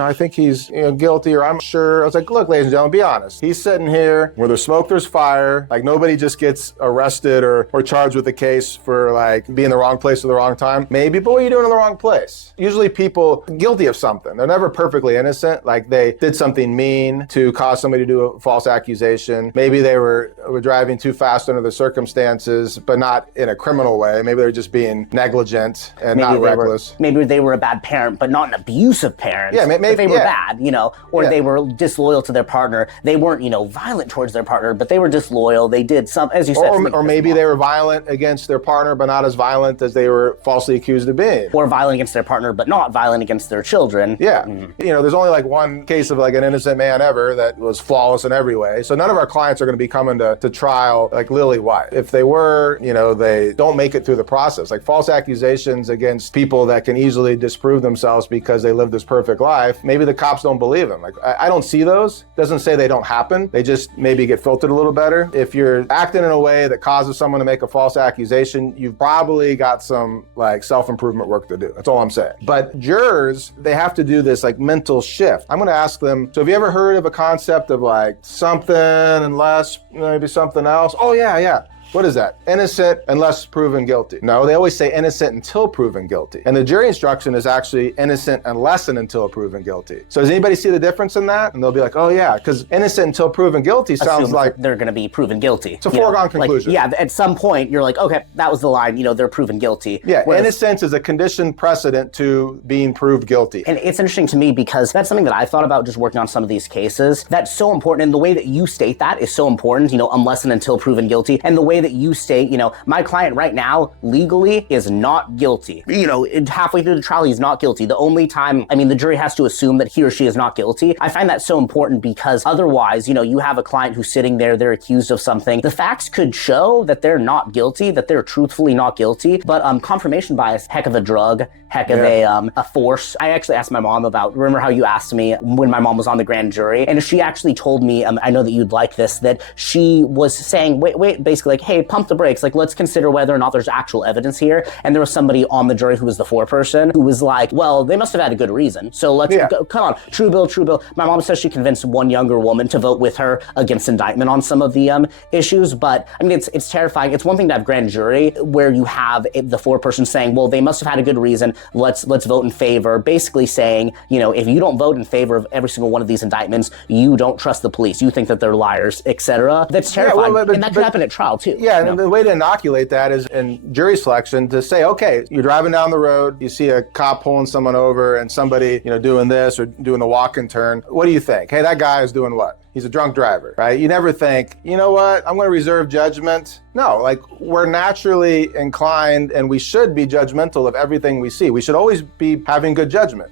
I think he's guilty, or I'm sure. I was like, look, ladies and gentlemen, be honest. He's sitting here where there's smoke, there's fire. Like, nobody just gets arrested or charged with a case for like being in the wrong place at the wrong time. Maybe, but what are you doing in the wrong place? Usually people guilty of something. They're never perfectly innocent. Like, they did something mean to cause somebody to do a false accusation. Maybe they were driving too fast under the circumstances, but not in a criminal way. Maybe they're just being negligent and not reckless. Maybe they were a bad parent, but not an abusive parent. Yeah, maybe they were bad, or they were disloyal to their partner. They weren't, violent towards their partner, but they were disloyal. They did some, as you said. Or maybe they were violent against their partner, but not as violent as they were falsely accused of being. Or violent against their partner, but not violent against their children. Yeah. There's only like one case of like an innocent man ever that was flawless in every way. So none of our clients are going to be coming to trial like lily white. If they were, they don't make it through the process. Like, false accusations against people that can easily disprove themselves because they live this perfect life, maybe the cops don't believe them. Like, I don't see those. Doesn't say they don't happen. They just maybe get filtered a little better. If you're acting in a way that causes someone to make a false accusation, you've probably got some like self-improvement work to do. That's all I'm saying. But jurors, they have to do this like mental shift. I'm going to ask them, so have you ever heard of a concept of like something unless maybe something else? Oh yeah. What is that? Innocent unless proven guilty. No, they always say innocent until proven guilty. And the jury instruction is actually innocent unless and until proven guilty. So does anybody see the difference in that? And they'll be like, oh yeah, because innocent until proven guilty sounds like they're going to be proven guilty. It's a foregone conclusion. Like, at some point you're like, okay, that was the line, they're proven guilty. Yeah, innocence is a conditioned precedent to being proved guilty. And it's interesting to me because that's something that I thought about just working on some of these cases. That's so important. And the way that you state that is so important, unless and until proven guilty. And the way that you state, my client right now legally is not guilty. Halfway through the trial, he's not guilty. The only time, the jury has to assume that he or she is not guilty. I find that so important because otherwise, you have a client who's sitting there, they're accused of something. The facts could show that they're not guilty, that they're truthfully not guilty, but confirmation bias, heck of a drug, heck of a force. I actually asked my mom about, remember how you asked me when my mom was on the grand jury, and she actually told me, I know that you'd like this, that she was saying, wait, basically like, hey, pump the brakes, like let's consider whether or not there's actual evidence here. And there was somebody on the jury who was the foreperson who was like, well, they must have had a good reason. So let's go, come on, true bill. My mom says she convinced one younger woman to vote with her against indictment on some of the issues, but it's terrifying. It's one thing to have grand jury where you have the foreperson saying, well, they must have had a good reason. Let's vote in favor. Basically saying, if you don't vote in favor of every single one of these indictments, you don't trust the police. You think that they're liars, etc. That's terrifying, and that could happen at trial too. Yeah, and the way to inoculate that is in jury selection to say, okay, you're driving down the road, you see a cop pulling someone over and somebody, doing this or doing the walk and turn. What do you think? Hey, that guy is doing what? He's a drunk driver, right? You never think, you know what, I'm going to reserve judgment. No, like, we're naturally inclined and we should be judgmental of everything we see. We should always be having good judgment.